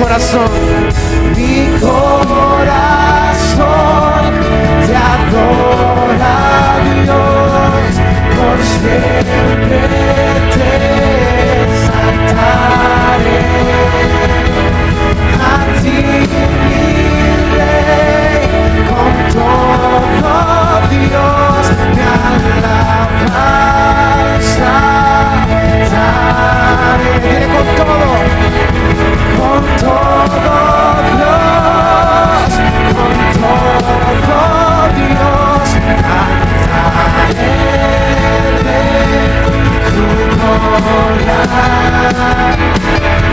corazón te adora, Dios, por siempre te exaltaré. A ti, mi Rey, con todo, Dios, mi alabanza daré. Dile con todo Dios, con todo Dios, cantaré de tu gloria.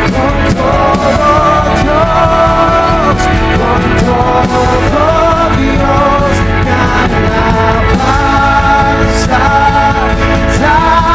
Con todo Dios, con todo Dios, mi alabanza daré.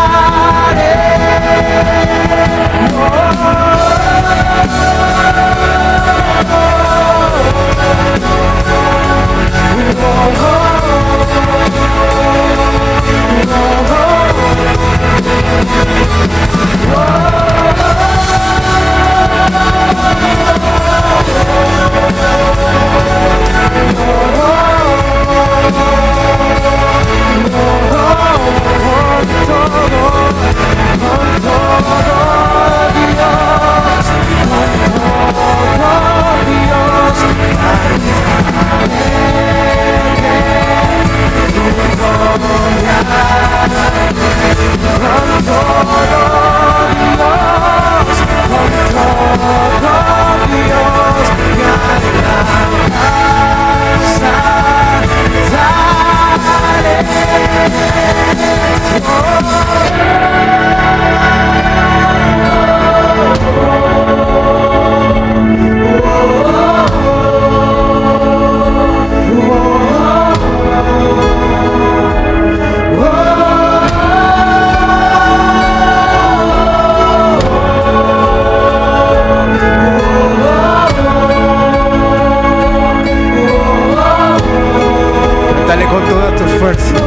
Dale con todas tus fuerzas.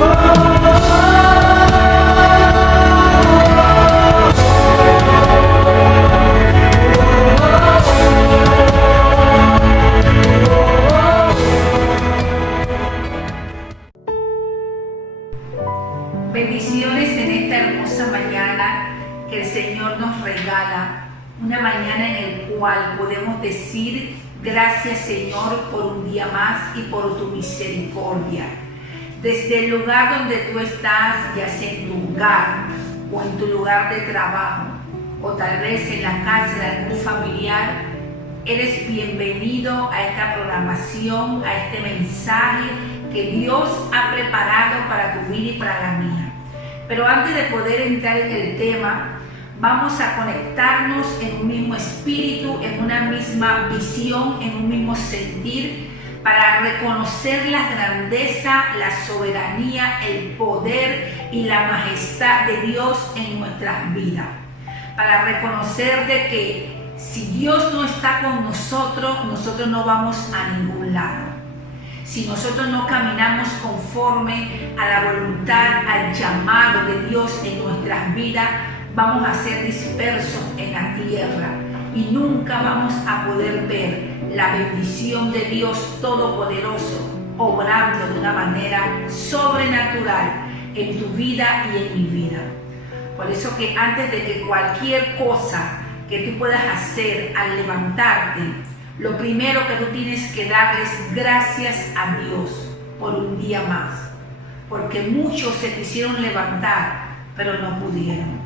Bendiciones en esta hermosa mañana que el Señor nos regala, una mañana en el cual podemos decir gracias, Señor, por un día más y por tu misericordia. Desde el lugar donde tú estás, ya sea en tu hogar o en tu lugar de trabajo, o tal vez en la casa de algún familiar, eres bienvenido a esta programación, a este mensaje que Dios ha preparado para tu vida y para la mía. Pero antes de poder entrar en el tema, vamos a conectarnos en un mismo espíritu, en una misma visión, en un mismo sentir, para reconocer la grandeza, la soberanía, el poder y la majestad de Dios en nuestras vidas. Para reconocer de que si Dios no está con nosotros, nosotros no vamos a ningún lado. Si nosotros no caminamos conforme a la voluntad, al llamado de Dios en nuestras vidas, vamos a ser dispersos en la tierra y nunca vamos a poder ver la bendición de Dios Todopoderoso obrando de una manera sobrenatural en tu vida y en mi vida. Por eso que antes de que cualquier cosa que tú puedas hacer al levantarte, lo primero que tú tienes que dar es gracias a Dios por un día más. Porque muchos se quisieron levantar, pero no pudieron.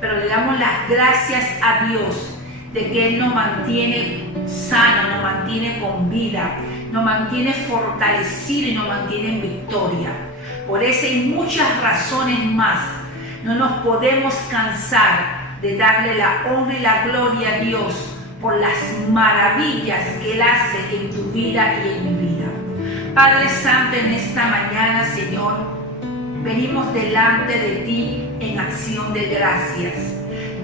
Pero le damos las gracias a Dios de que Él nos mantiene sano, nos mantiene con vida, nos mantiene fortalecido y nos mantiene en victoria. Por eso y muchas razones más, no nos podemos cansar de darle la honra y la gloria a Dios por las maravillas que Él hace en tu vida y en mi vida. Padre Santo, en esta mañana, Señor, venimos delante de ti en acción de gracias,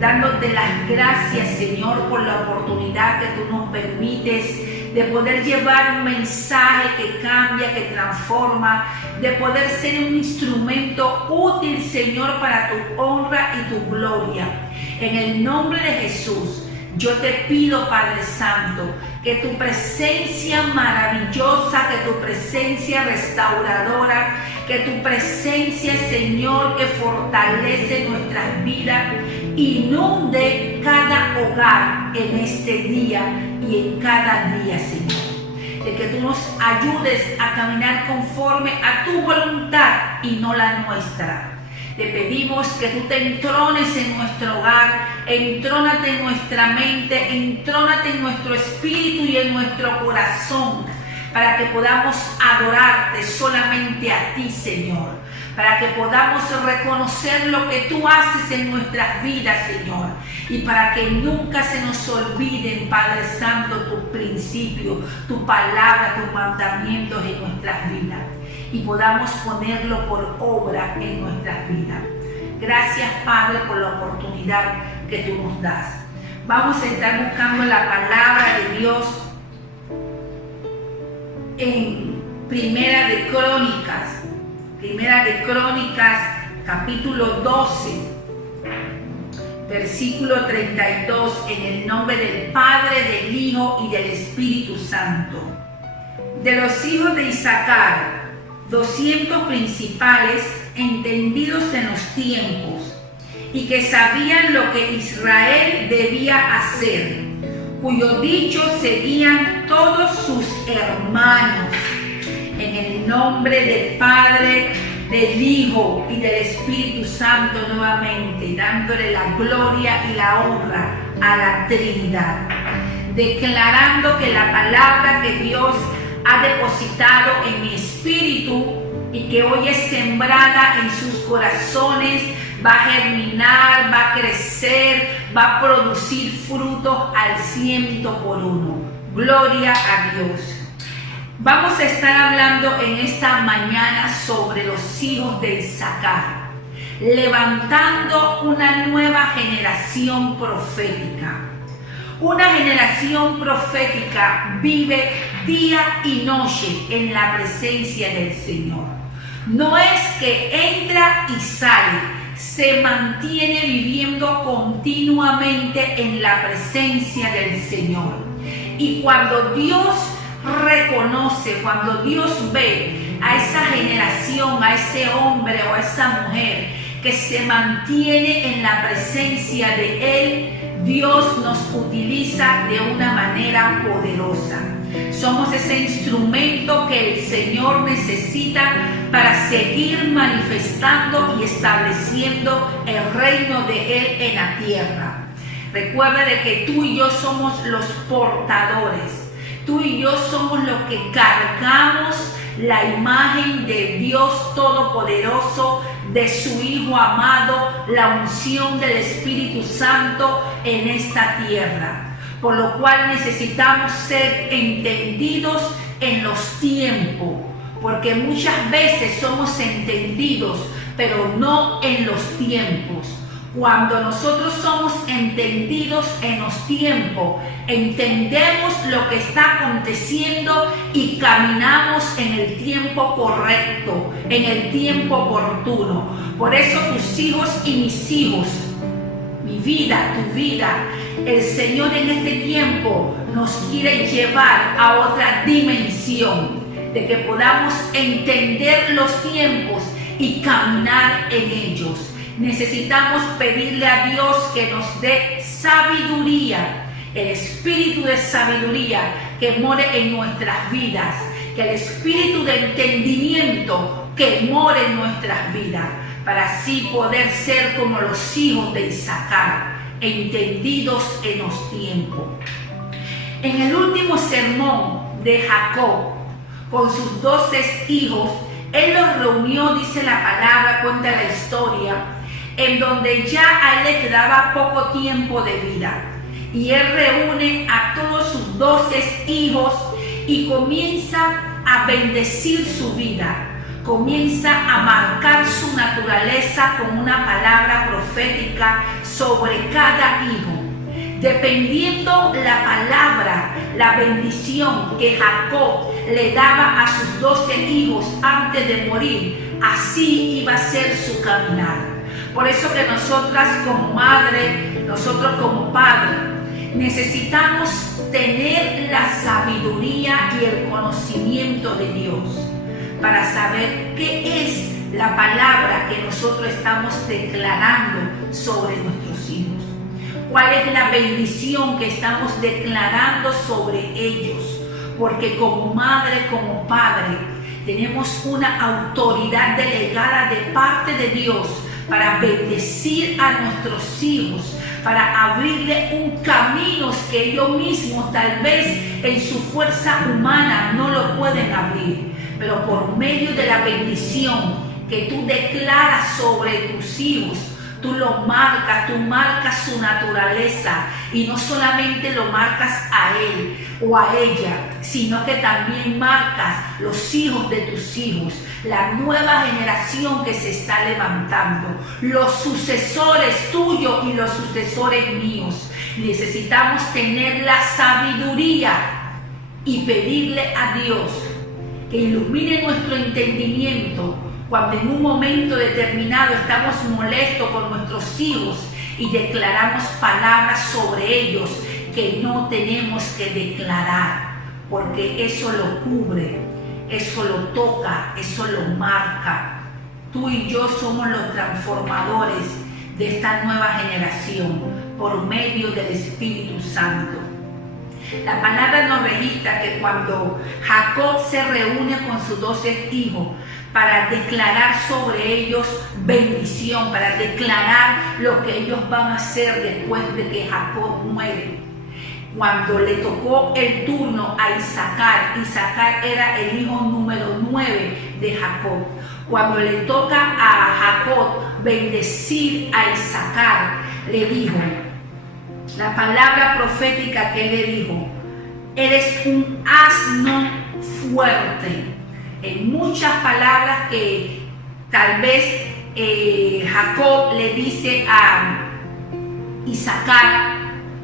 dándote las gracias, Señor, por la oportunidad que tú nos permites de poder llevar un mensaje que cambia, que transforma, de poder ser un instrumento útil, Señor, para tu honra y tu gloria. En el nombre de Jesús, Yo te pido, Padre Santo, que tu presencia maravillosa, que tu presencia restauradora, que tu presencia, Señor, que fortalece nuestras vidas, inunde cada hogar en este día y en cada día, Señor. De que tú nos ayudes a caminar conforme a tu voluntad y no la nuestra. Te pedimos que tú te entrones en nuestro hogar, entrónate en nuestra mente, entrónate en nuestro espíritu y en nuestro corazón, para que podamos adorarte solamente a ti, Señor, para que podamos reconocer lo que tú haces en nuestras vidas, Señor, y para que nunca se nos olviden, Padre Santo, tus principios, tu palabra, tus mandamientos en nuestras vidas, y podamos ponerlo por obra en nuestras vidas. Gracias, Padre, por la oportunidad que tú nos das. Vamos a estar buscando la palabra de Dios en Primera de Crónicas, capítulo 12, versículo 32, en el nombre del Padre, del Hijo y del Espíritu Santo. De los hijos de Isaacar, 200 principales, entendidos en los tiempos, y que sabían lo que Israel debía hacer, cuyo dicho seguían todos sus hermanos, en el nombre del Padre, del Hijo y del Espíritu Santo, nuevamente dándole la gloria y la honra a la Trinidad, declarando que la palabra que Dios ha depositado en mi espíritu y que hoy es sembrada en sus corazones, va a germinar, va a crecer, va a producir frutos al 100%. Gloria a Dios. Vamos a estar hablando en esta mañana sobre los hijos de Isaacar, levantando una nueva generación profética. Una generación profética vive día y noche en la presencia del Señor. No es que entra y sale, se mantiene viviendo continuamente en la presencia del Señor. Y cuando Dios reconoce, cuando Dios ve a esa generación, a ese hombre o a esa mujer que se mantiene en la presencia de Él, Dios nos utiliza de una manera poderosa. Somos ese instrumento que el Señor necesita para seguir manifestando y estableciendo el reino de Él en la tierra. Recuerda de que tú y yo somos los portadores. Tú y yo somos los que cargamos la imagen de Dios Todopoderoso, de su Hijo amado, la unción del Espíritu Santo en esta tierra. Por lo cual necesitamos ser entendidos en los tiempos, porque muchas veces somos entendidos, pero no en los tiempos. Cuando nosotros somos entendidos en los tiempos, entendemos lo que está aconteciendo y caminamos en el tiempo correcto, en el tiempo oportuno. Por eso tus hijos y mis hijos, mi vida, tu vida, el Señor en este tiempo nos quiere llevar a otra dimensión, de que podamos entender los tiempos y caminar en ellos. Necesitamos pedirle a Dios que nos dé sabiduría, el espíritu de sabiduría que more en nuestras vidas, que el espíritu de entendimiento que more en nuestras vidas, para así poder ser como los hijos de Isaacar, entendidos en los tiempos. En el último sermón de Jacob, con sus 12 hijos, él los reunió, dice la palabra, cuenta la historia, en donde ya a él le quedaba poco tiempo de vida. Y él reúne a todos sus 12 hijos y comienza a bendecir su vida. Comienza a marcar su naturaleza con una palabra profética sobre cada hijo. Dependiendo la palabra, la bendición que Jacob le daba a sus 12 hijos antes de morir, así iba a ser su caminar. Por eso que nosotras como madre, nosotros como padre, Necesitamos tener la sabiduría y el conocimiento de Dios para saber qué es la palabra que nosotros estamos declarando sobre nuestros hijos. ¿Cuál es la bendición que estamos declarando sobre ellos? Porque como madre, como padre, tenemos una autoridad delegada de parte de Dios para bendecir a nuestros hijos, para abrirle un camino que ellos mismos tal vez en su fuerza humana no lo pueden abrir, pero por medio de la bendición que tú declaras sobre tus hijos, tú marcas su naturaleza, y no solamente lo marcas a él o a ella, sino que también marcas los hijos de tus hijos, la nueva generación que se está levantando, los sucesores tuyos y los sucesores míos. Necesitamos tener la sabiduría y pedirle a Dios que ilumine nuestro entendimiento cuando en un momento determinado estamos molestos con nuestros hijos y declaramos palabras sobre ellos que no tenemos que declarar, porque eso lo cubre, eso lo toca, eso lo marca. Tú y yo somos los transformadores de esta nueva generación por medio del Espíritu Santo. La palabra nos registra que cuando Jacob se reúne con sus 12 hijos para declarar sobre ellos bendición, para declarar lo que ellos van a hacer después de que Jacob muere. Cuando le tocó el turno a Isaacar era el hijo número 9 de Jacob. Cuando le toca a Jacob bendecir a Isaacar, le dijo, la palabra profética que le dijo: eres un asno fuerte. En muchas palabras que tal vez Jacob le dice a Isaacar,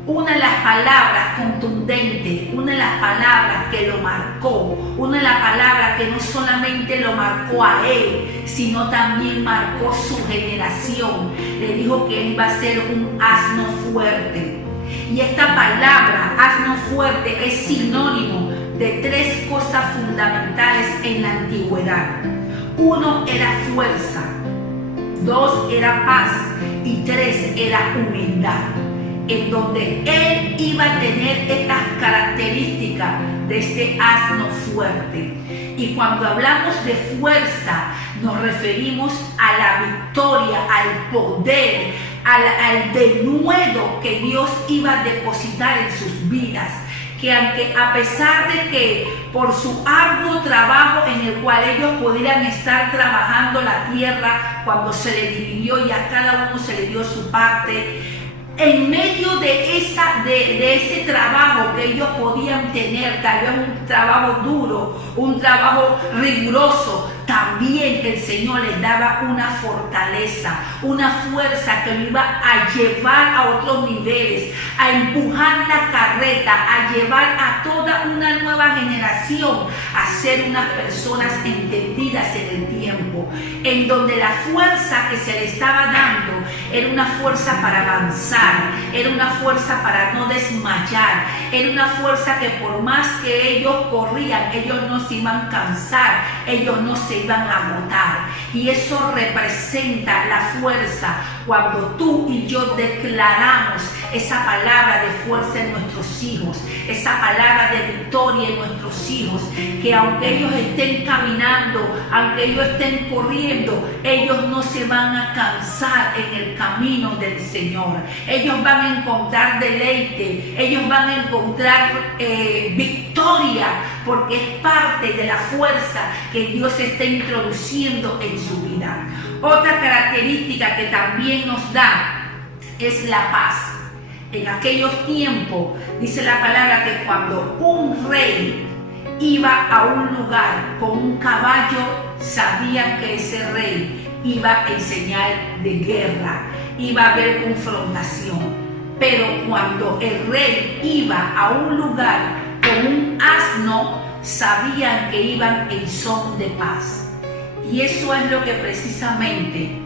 una de las palabras contundentes, una de las palabras que lo marcó, una de las palabras que no solamente lo marcó a él, sino también marcó su generación. Le dijo que él va a ser un asno fuerte. Y esta palabra, asno fuerte, es sinónimo de 3 cosas fundamentales en la antigüedad. 1 era fuerza, 2 era paz y 3 era humildad, en donde él iba a tener estas características de este asno fuerte. Y cuando hablamos de fuerza, nos referimos a la victoria, al poder, al denuedo que Dios iba a depositar en sus vidas. Que aunque a pesar de que por su arduo trabajo en el cual ellos pudieran estar trabajando la tierra cuando se le dividió y a cada uno se le dio su parte, en medio de ese trabajo que ellos podían tener, tal vez un trabajo duro, un trabajo riguroso, también el Señor les daba una fortaleza, una fuerza que lo iba a llevar a otros niveles, a empujar la carreta, a llevar a toda una nueva generación a ser unas personas entendidas en el tiempo, en donde la fuerza que se le estaba dando era una fuerza para avanzar, era una fuerza para no desmayar, era una fuerza que por más que ellos corrían, ellos no se iban a cansar, ellos no se iban a agotar. Y eso representa la fuerza cuando tú y yo declaramos esa palabra de fuerza en nuestros hijos, esa palabra de victoria en nuestros hijos, que aunque ellos estén caminando, aunque ellos estén corriendo, ellos no se van a cansar en el camino del Señor. Ellos van a encontrar deleite, ellos van a encontrar victoria, porque es parte de la fuerza que Dios está introduciendo en su vida. Otra característica que también nos da es la paz. En aquellos tiempos, dice la palabra que cuando un rey iba a un lugar con un caballo, sabían que ese rey iba en señal de guerra, iba a haber confrontación. Pero cuando el rey iba a un lugar con un asno, sabían que iban en son de paz. Y eso es lo que precisamente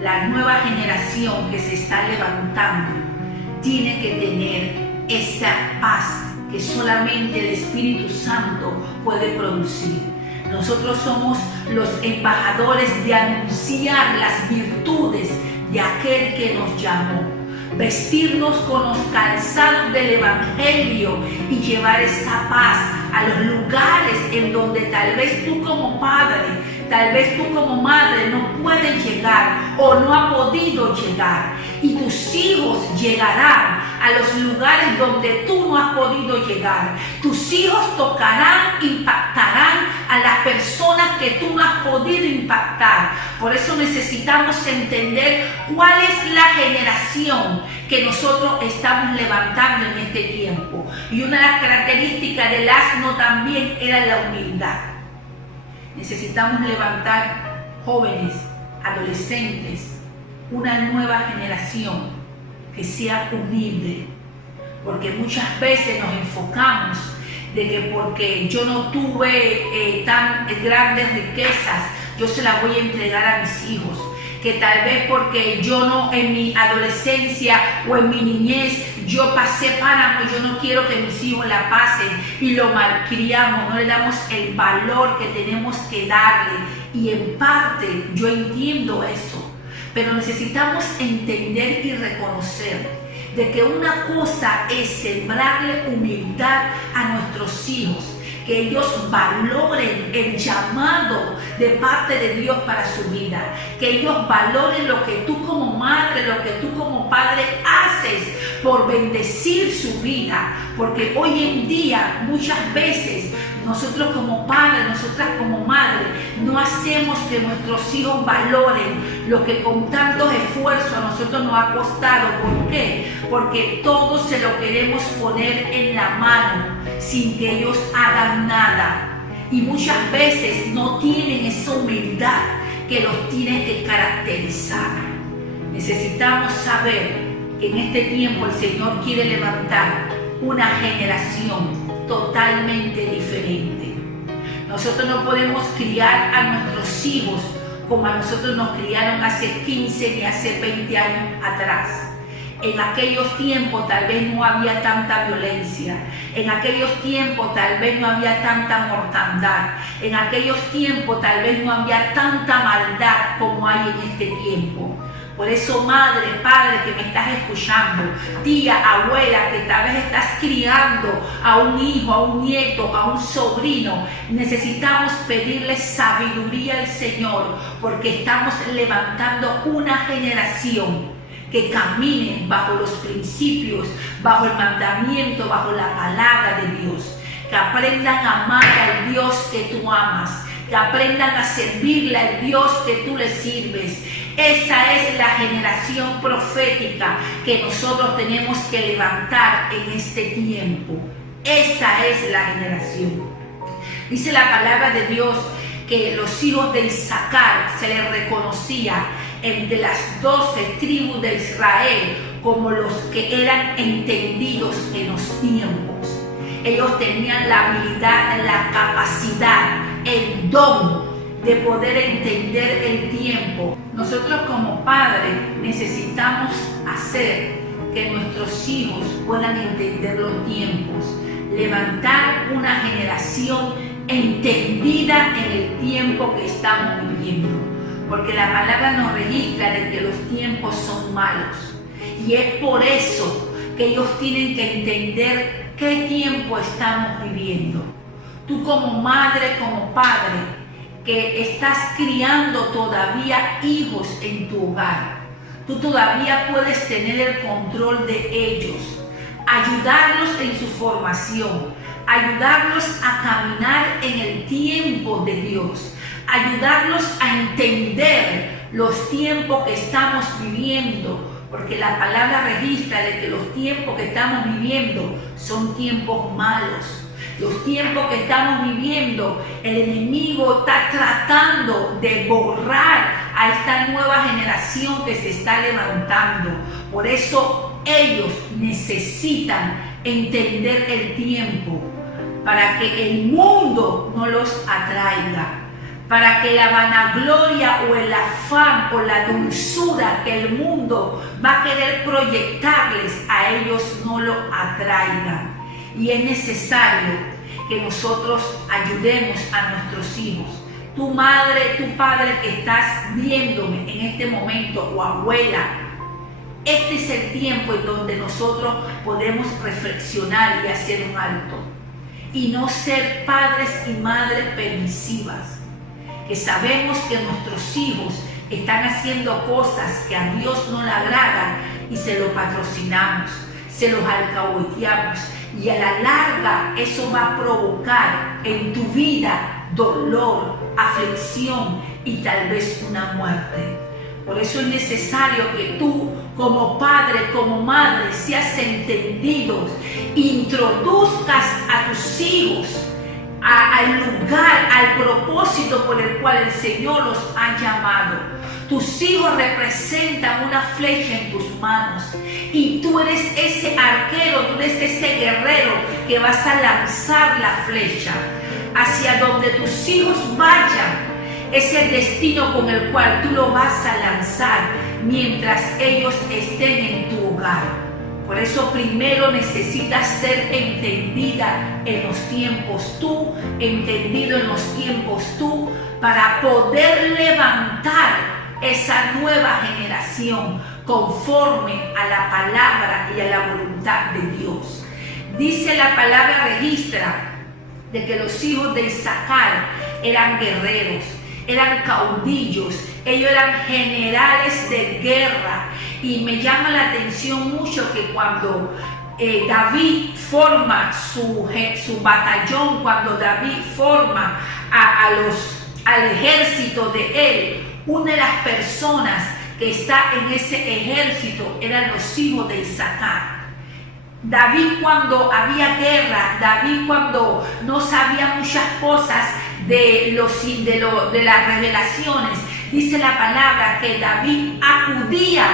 la nueva generación que se está levantando tiene que tener esa paz que solamente el Espíritu Santo puede producir. Nosotros somos los embajadores de anunciar las virtudes de aquel que nos llamó. Vestirnos con los calzados del Evangelio y llevar esa paz a los lugares en donde tal vez tú como padre, tal vez tú como madre no puedes llegar o no ha podido llegar. Y tus hijos llegarán a los lugares donde tú no has podido llegar. Tus hijos tocarán, impactarán a las personas que tú no has podido impactar. Por eso necesitamos entender cuál es la generación que nosotros estamos levantando en este tiempo. Y una de las características del asno también era la humildad. Necesitamos levantar jóvenes, adolescentes, una nueva generación que sea humilde, porque muchas veces nos enfocamos de que porque yo no tuve tan grandes riquezas, yo se las voy a entregar a mis hijos, que tal vez porque yo no en mi adolescencia o en mi niñez yo pasé páramo, yo no quiero que mis hijos la pasen y lo malcriamos, no le damos el valor que tenemos que darle. Y en parte yo entiendo eso, pero necesitamos entender y reconocer de que una cosa es sembrarle humildad a nuestros hijos, que ellos valoren el llamado de parte de Dios para su vida, que ellos valoren lo que tú como madre, lo que tú como padre haces por bendecir su vida, porque hoy en día muchas veces nosotros como padres, nosotras como madres, no hacemos que nuestros hijos valoren lo que con tantos esfuerzos a nosotros nos ha costado. ¿Por qué? Porque todo se lo queremos poner en la mano sin que ellos hagan nada. Y muchas veces no tienen esa humildad que los tiene que caracterizar. Necesitamos saber que en este tiempo el Señor quiere levantar una generación totalmente diferente. Nosotros no podemos criar a nuestros hijos como a nosotros nos criaron hace 15 ni hace 20 años atrás. En aquellos tiempos tal vez no había tanta violencia, en aquellos tiempos tal vez no había tanta mortandad, en aquellos tiempos tal vez no había tanta maldad como hay en este tiempo. Por eso, madre, padre que me estás escuchando, tía, abuela, que tal vez estás criando a un hijo, a un nieto, a un sobrino, necesitamos pedirle sabiduría al Señor, porque estamos levantando una generación que camine bajo los principios, bajo el mandamiento, bajo la palabra de Dios, que aprendan a amar al Dios que tú amas, que aprendan a servirle al Dios que tú le sirves. Esa es la generación profética que nosotros tenemos que levantar en este tiempo. Esa es la generación. Dice la palabra de Dios que los hijos de Isaacar se les reconocía entre las 12 tribus de Israel como los que eran entendidos en los tiempos. Ellos tenían la habilidad, la capacidad, el don de poder entender el tiempo. Nosotros como padres necesitamos hacer que nuestros hijos puedan entender los tiempos, levantar una generación entendida en el tiempo que estamos viviendo, porque la palabra nos registra de que los tiempos son malos, y es por eso que ellos tienen que entender qué tiempo estamos viviendo. Tú como madre, como padre, que estás criando todavía hijos en tu hogar, tú todavía puedes tener el control de ellos, ayudarlos en su formación, ayudarlos a caminar en el tiempo de Dios, ayudarlos a entender los tiempos que estamos viviendo, porque la palabra registra de que los tiempos que estamos viviendo son tiempos malos. Los tiempos que estamos viviendo, el enemigo está tratando de borrar a esta nueva generación que se está levantando. Por eso ellos necesitan entender el tiempo, para que el mundo no los atraiga, para que la vanagloria o el afán o la dulzura que el mundo va a querer proyectarles a ellos no lo atraigan. Y es necesario que nosotros ayudemos a nuestros hijos. Tu madre, tu padre que estás viéndome en este momento, o abuela, este es el tiempo en donde nosotros podemos reflexionar y hacer un alto. Y no ser padres y madres permisivas, que sabemos que nuestros hijos están haciendo cosas que a Dios no le agradan y se lo patrocinamos, se los alcahueteamos, y a la larga eso va a provocar en tu vida dolor, aflicción y tal vez una muerte. Por eso es necesario que tú, como padre, como madre, seas entendido, introduzcas a tus hijos al lugar, al propósito por el cual el Señor los ha llamado. Tus hijos representan una flecha en tus manos y tú eres ese arquero, tú eres ese guerrero que vas a lanzar la flecha hacia donde tus hijos vayan. Es el destino con el cual tú lo vas a lanzar mientras ellos estén en tu hogar. Por eso primero necesitas ser entendida en los tiempos tú, entendido en los tiempos tú, para poder levantar esa nueva generación conforme a la palabra y a la voluntad de Dios. Dice la palabra, registra de que los hijos de Isaacar eran guerreros, eran caudillos, ellos eran generales de guerra. Y me llama la atención mucho que cuando David forma su batallón, cuando David forma al ejército de él, una de las personas que está en ese ejército eran los hijos de Isaacar. David, cuando había guerra, David cuando no sabía muchas cosas de las revelaciones, dice la palabra que David acudía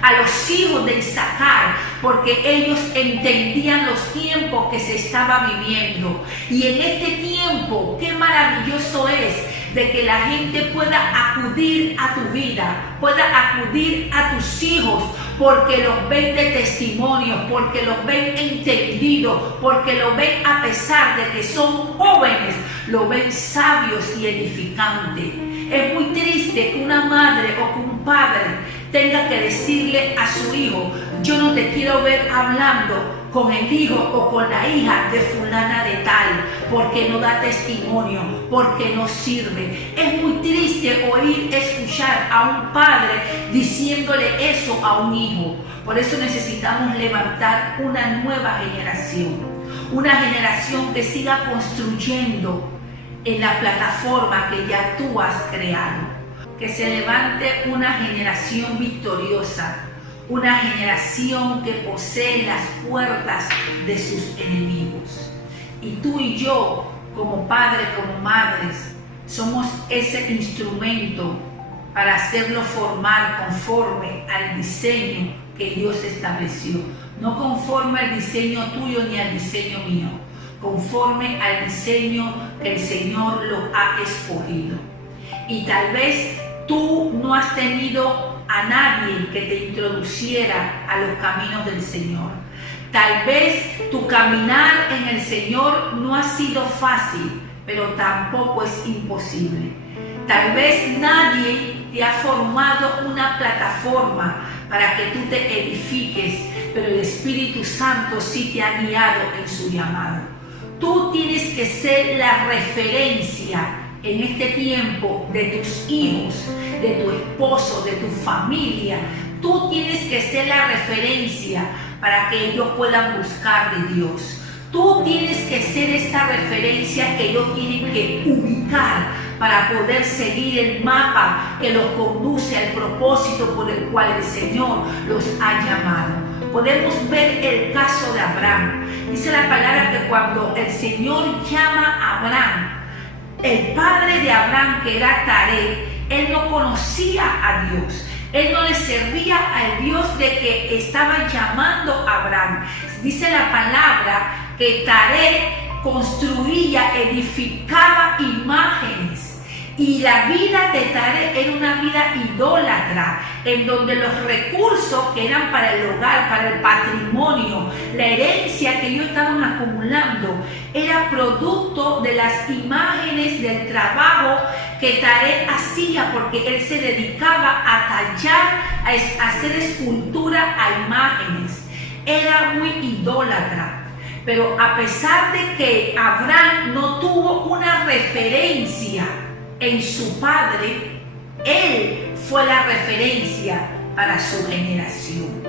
a los hijos de Isaacar porque ellos entendían los tiempos que se estaba viviendo. Y en este tiempo, qué maravilloso es de que la gente pueda acudir a tu vida, pueda acudir a tus hijos, porque los ven de testimonio, porque los ven entendidos, porque los ven a pesar de que son jóvenes, los ven sabios y edificantes. Es muy triste que una madre o que un padre tenga que decirle a su hijo: yo no te quiero ver hablando con el hijo o con la hija de fulana de tal, porque no da testimonio, porque no sirve. Es muy triste escuchar a un padre diciéndole eso a un hijo. Por eso necesitamos levantar una nueva generación, una generación que siga construyendo en la plataforma que ya tú has creado. Que se levante una generación victoriosa, una generación que posee las puertas de sus enemigos. Y tú y yo, como padres, como madres, somos ese instrumento para hacerlo formar conforme al diseño que Dios estableció. No conforme al diseño tuyo ni al diseño mío, conforme al diseño que el Señor lo ha escogido. Y tal vez tú no has tenido a nadie que te introduciera a los caminos del Señor. Tal vez tu caminar en el Señor no ha sido fácil, pero tampoco es imposible. Tal vez nadie te ha formado una plataforma para que tú te edifiques, pero el Espíritu Santo sí te ha guiado en su llamado. Tú tienes que ser la referencia en este tiempo de tus hijos, de tu esposo, de tu familia. Tú tienes que ser la referencia para que ellos puedan buscar de Dios. Tú tienes que ser esta referencia que ellos tienen que ubicar para poder seguir el mapa que los conduce al propósito por el cual el Señor los ha llamado. Podemos ver el caso de Abraham. Dice la palabra que cuando el Señor llama a Abraham, el padre de Abraham, que era Taré, él no conocía a Dios. Él no le servía al Dios de que estaba llamando a Abraham. Dice la palabra que Taré construía, edificaba imágenes Y la vida de Taré era una vida idólatra, en donde los recursos que eran para el hogar, para el patrimonio, la herencia que ellos estaban acumulando, era producto de las imágenes del trabajo que Taré hacía, porque él se dedicaba a tallar, a hacer escultura a imágenes. Era muy idólatra. Pero a pesar de que Abraham no tuvo una referencia en su padre, él fue la referencia para su generación.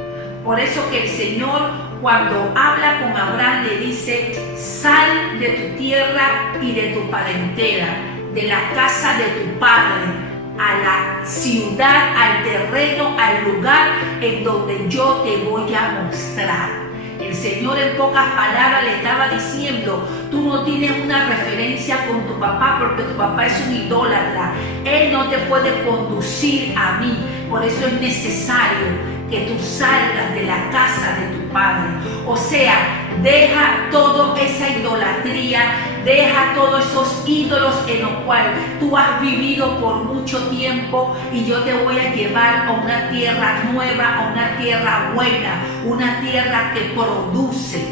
Por eso que el Señor, cuando habla con Abraham, le dice: sal de tu tierra y de tu parentela, de la casa de tu padre, a la ciudad, al terreno, al lugar en donde yo te voy a mostrar. El Señor, en pocas palabras, le estaba diciendo: tú no tienes una referencia con tu papá, porque tu papá es un idólatra. Él no te puede conducir a mí. Por eso es necesario que tú salgas de la casa de tu padre. O sea, deja toda esa idolatría, deja todos esos ídolos en los cuales tú has vivido por mucho tiempo, y yo te voy a llevar a una tierra nueva, a una tierra buena, una tierra que produce.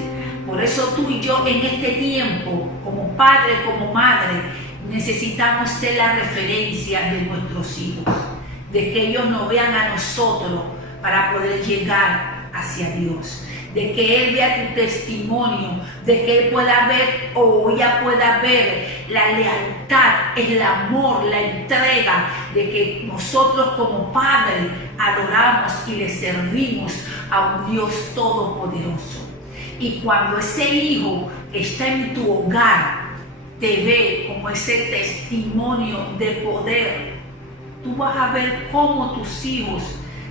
Por eso tú y yo en este tiempo, como padre, como madre, necesitamos ser la referencia de nuestros hijos, de que ellos nos vean a nosotros para poder llegar hacia Dios, de que Él vea tu testimonio, de que Él pueda ver o ella pueda ver la lealtad, el amor, la entrega, de que nosotros como padres adoramos y le servimos a un Dios todopoderoso. Y cuando ese hijo que está en tu hogar te ve como ese testimonio de poder, tú vas a ver cómo tus hijos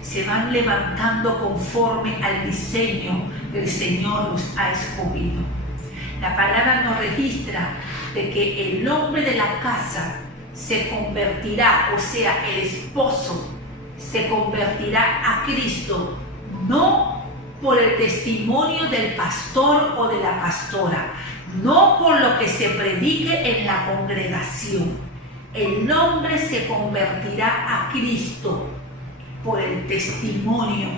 se van levantando conforme al diseño que el Señor los ha escogido. La palabra nos registra de que el hombre de la casa se convertirá, o sea, el esposo se convertirá a Cristo, no por el testimonio del pastor o de la pastora, no por lo que se predique en la congregación. El hombre se convertirá a Cristo por el testimonio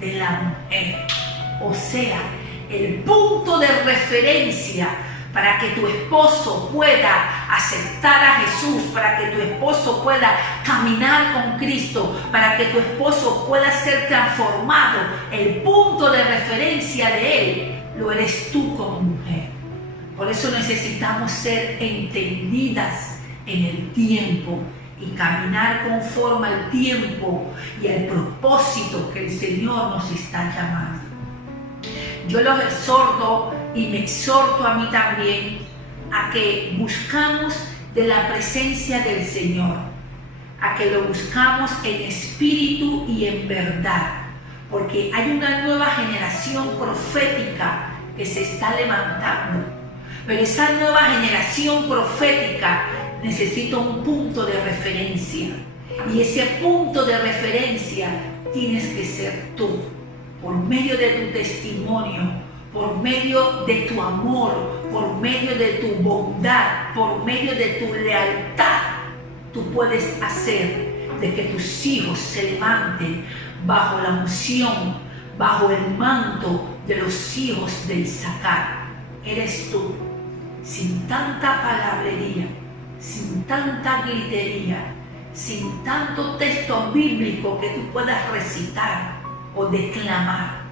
de la mujer. O sea, el punto de referencia para que tu esposo pueda aceptar a Jesús, para que tu esposo pueda caminar con Cristo, para que tu esposo pueda ser transformado, el punto de referencia de Él lo eres tú como mujer. Por eso necesitamos ser entendidas en el tiempo y caminar conforme al tiempo y al propósito que el Señor nos está llamando. Yo los exhorto y me exhorto a mí también a que buscamos de la presencia del Señor, a que lo buscamos en espíritu y en verdad, porque hay una nueva generación profética que se está levantando, pero esa nueva generación profética necesita un punto de referencia, y ese punto de referencia tienes que ser tú, por medio de tu testimonio, por medio de tu amor, por medio de tu bondad, por medio de tu lealtad. Tú puedes hacer de que tus hijos se levanten bajo la unción, bajo el manto de los hijos de Isaacar. Eres tú, sin tanta palabrería, sin tanta gritería, sin tanto texto bíblico que tú puedas recitar o declamar.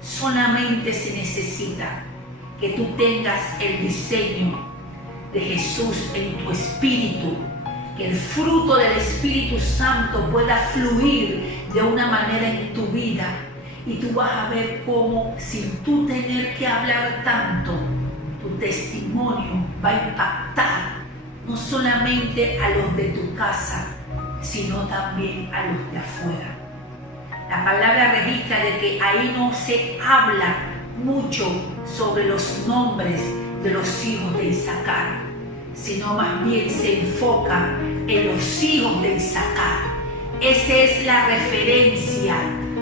Solamente se necesita que tú tengas el diseño de Jesús en tu espíritu, que el fruto del Espíritu Santo pueda fluir de una manera en tu vida, y tú vas a ver cómo, sin tú tener que hablar tanto, tu testimonio va a impactar no solamente a los de tu casa, sino también a los de afuera. La palabra registra de que ahí no se habla mucho sobre los nombres de los hijos de Isaacar, sino más bien se enfoca en los hijos de Isaacar. Esa es la referencia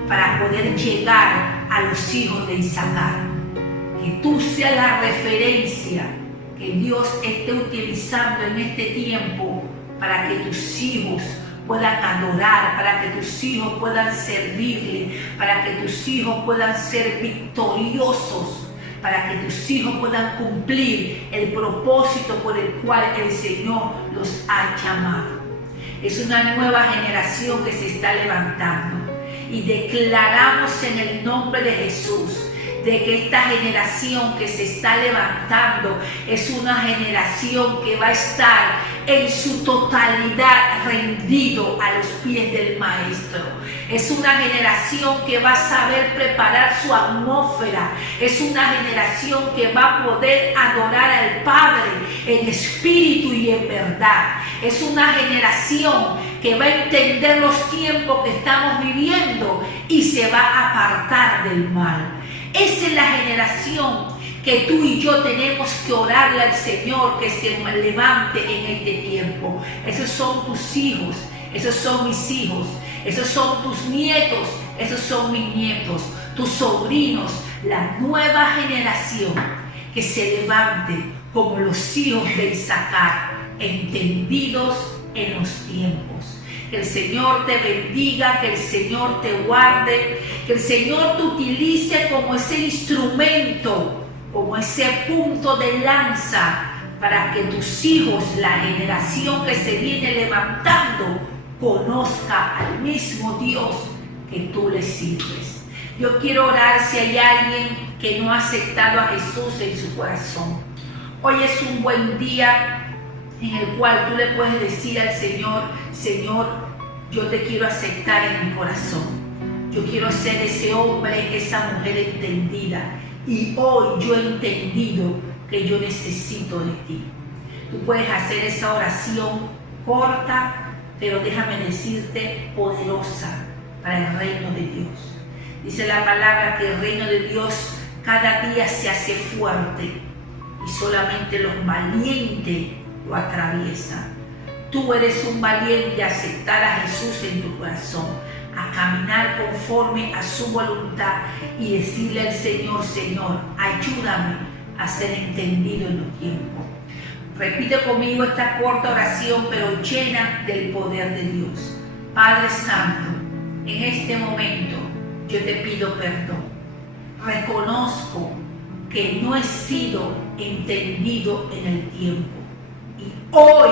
para poder llegar a los hijos de Isaacar. Que tú seas la referencia que Dios esté utilizando en este tiempo para que tus hijos puedan adorar, para que tus hijos puedan servirle, para que tus hijos puedan ser victoriosos, para que tus hijos puedan cumplir el propósito por el cual el Señor los ha llamado. Es una nueva generación que se está levantando y declaramos en el nombre de Jesús de que esta generación que se está levantando es una generación que va a estar en su totalidad rendido a los pies del Maestro. Es una generación que va a saber preparar su atmósfera. Es una generación que va a poder adorar al Padre en espíritu y en verdad. Es una generación que va a entender los tiempos que estamos viviendo y se va a apartar del mal. Esa es la generación que tú y yo tenemos que orarle al Señor que se levante en este tiempo. Esos son tus hijos, esos son mis hijos, esos son tus nietos, esos son mis nietos, tus sobrinos, la nueva generación que se levante como los hijos de Isaacar, entendidos en los tiempos. Que el Señor te bendiga, que el Señor te guarde, que el Señor te utilice como ese instrumento, como ese punto de lanza para que tus hijos, la generación que se viene levantando, conozca al mismo Dios que tú le sirves. Yo quiero orar si hay alguien que no ha aceptado a Jesús en su corazón. Hoy es un buen día en el cual tú le puedes decir al Señor: Señor, yo te quiero aceptar en mi corazón. Yo quiero ser ese hombre, esa mujer entendida. Y hoy yo he entendido que yo necesito de ti. Tú puedes hacer esa oración corta, pero déjame decirte, poderosa para el reino de Dios. Dice la palabra que el reino de Dios cada día se hace fuerte y solamente los valientes lo atraviesan. Tú eres un valiente a aceptar a Jesús en tu corazón, a caminar conforme a su voluntad y decirle al Señor: Señor, ayúdame a ser entendido en los tiempos. Repite conmigo esta corta oración, pero llena del poder de Dios. Padre Santo, en este momento yo te pido perdón. Reconozco que no he sido entendido en el tiempo. Y hoy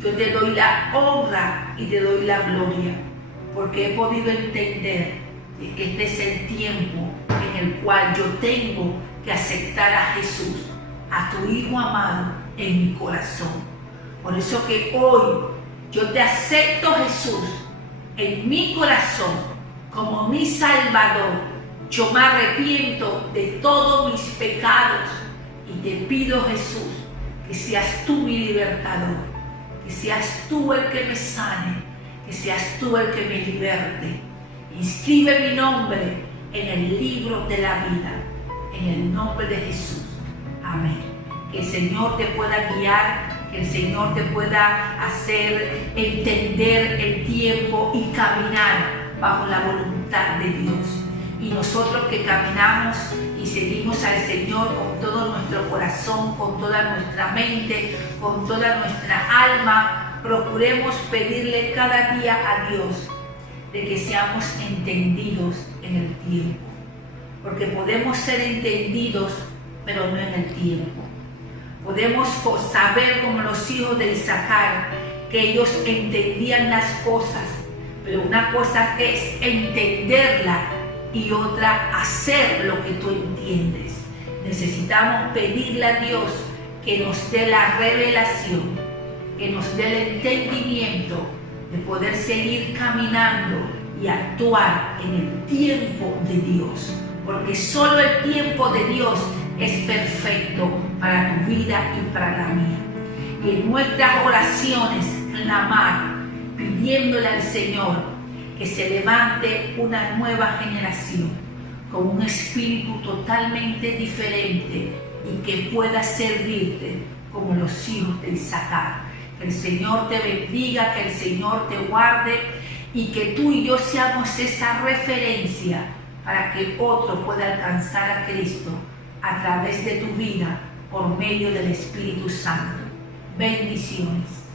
yo te doy la honra y te doy la gloria, porque he podido entender que este es el tiempo en el cual yo tengo que aceptar a Jesús, a tu Hijo amado, en mi corazón. Por eso que hoy yo te acepto, Jesús, en mi corazón como mi Salvador. Yo me arrepiento de todos mis pecados y te pido, Jesús, que seas tú mi libertador, que seas tú el que me sane, que seas tú el que me liberte. Inscribe mi nombre en el libro de la vida, en el nombre de Jesús. Amén. Que el Señor te pueda guiar, que el Señor te pueda hacer entender el tiempo y caminar bajo la voluntad de Dios. Y nosotros que caminamos y seguimos al Señor con todo nuestro corazón, con toda nuestra mente, con toda nuestra alma, procuremos pedirle cada día a Dios de que seamos entendidos en el tiempo. Porque podemos ser entendidos, pero no en el tiempo. Podemos saber, como los hijos de Isaacar, que ellos entendían las cosas, pero una cosa es entenderla y otra hacer lo que tú entiendes. Necesitamos pedirle a Dios que nos dé la revelación, que nos dé el entendimiento de poder seguir caminando y actuar en el tiempo de Dios, porque solo el tiempo de Dios es perfecto para tu vida y para la mía. Y en nuestras oraciones clamar, pidiéndole al Señor que se levante una nueva generación con un espíritu totalmente diferente y que pueda servirte como los hijos de Isaacar. Que el Señor te bendiga, que el Señor te guarde y que tú y yo seamos esa referencia para que otro pueda alcanzar a Cristo a través de tu vida por medio del Espíritu Santo. Bendiciones.